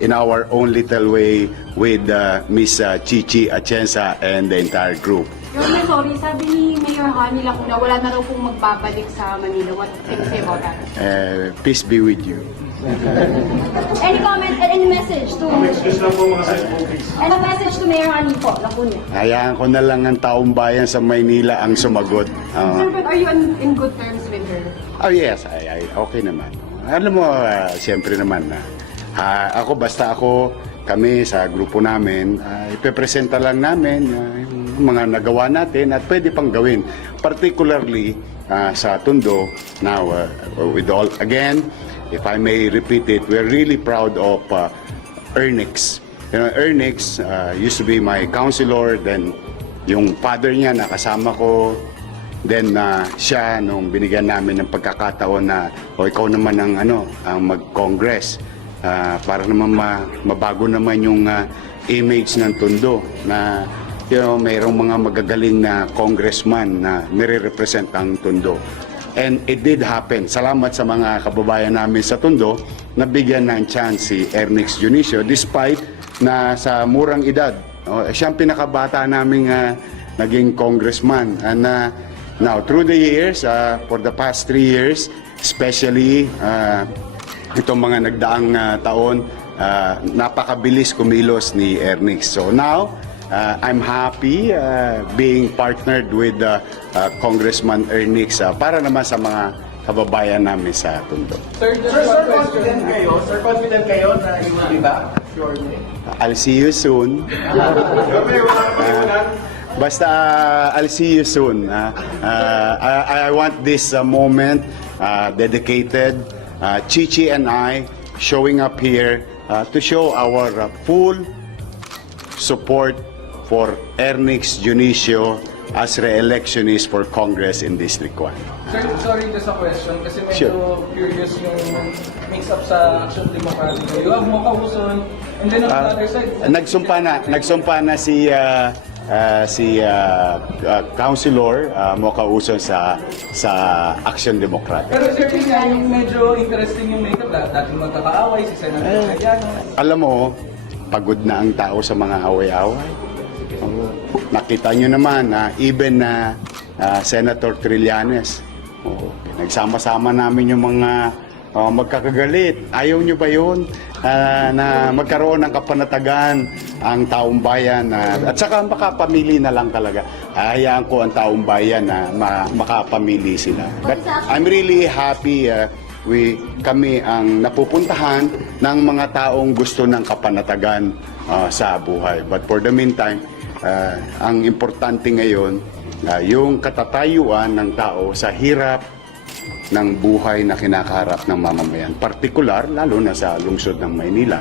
in our own little way with Miss Chichi Atienza and the entire group. Your Honor, sorry, sabi ni Mayor Honey Lacuna, wala na raw pong magbabalik sa Manila. What can you say about that? Peace be with you. Any comment and any message to... Ano message to Mayor Honey po, Lacuna? Hayaan ko na lang ang taong bayan sa Maynila ang sumagot. Sir, but are you in good terms with her? Oh yes, okay naman. Alam mo, siyempre naman, kami sa grupo namin, ipepresenta lang namin yung mga nagawa natin at pwede pang gawin. Particularly sa Tondo, now, with all, again, if I may repeat it, we're really proud of Ernix. You know, Ernix used to be my counselor, then yung father niya nakasama ko, then siya nung binigyan namin ng pagkakataon na ikaw naman ang mag-congress para naman mabago naman yung image ng Tondo na mayroong mga magagaling na congressman na nire-represent ang Tondo. And it did happen. Salamat sa mga kababayan namin sa Tondo na bigyan ng chance si Ernix Junicio despite na sa murang edad. Siya ang pinakabata naming naging congressman. And now, through the years, for the past 3 years, especially itong mga nagdaang taon, napakabilis kumilos ni Ernix. So now, I'm happy being partnered with Congressman Ernix para naman sa mga kababayan namin sa Tondo. Sir, confident kayo na you will be back? Sure. I'll see you soon. Basta I'll see you soon. I want this moment dedicated, Chichi and I showing up here to show our full support for Ernix Junicio as re-electionist for Congress in District 1. Sir, sorry just a question kasi medyo Sure. curious yung mix-up sa Action Democratic. You have Mocha Uson and then on the other side... Nagsumpa na si Councilor Mocha Uson sa Action Democratic. Pero sir, yung medyo interesting yung makeup. Dating magkakaaway, si Senator Cayano. Alam mo, pagod na ang tao sa mga away-away. Nakita nyo naman na even na Senator Trillanes, nagsama-sama namin yung mga magkakagalit. Ayaw nyo ba yun? Na magkaroon ng kapanatagan ang taong bayan at saka makapamili na lang talaga. Hayaan ko ang taong bayan na makapamili sila. But I'm really happy kami ang napupuntahan ng mga taong gusto ng kapanatagan sa buhay. But for the meantime, ang importante ngayon, yung katatayuan ng tao sa hirap ng buhay na kinakaharap ng mamamayan. Partikular, lalo na sa lungsod ng Maynila.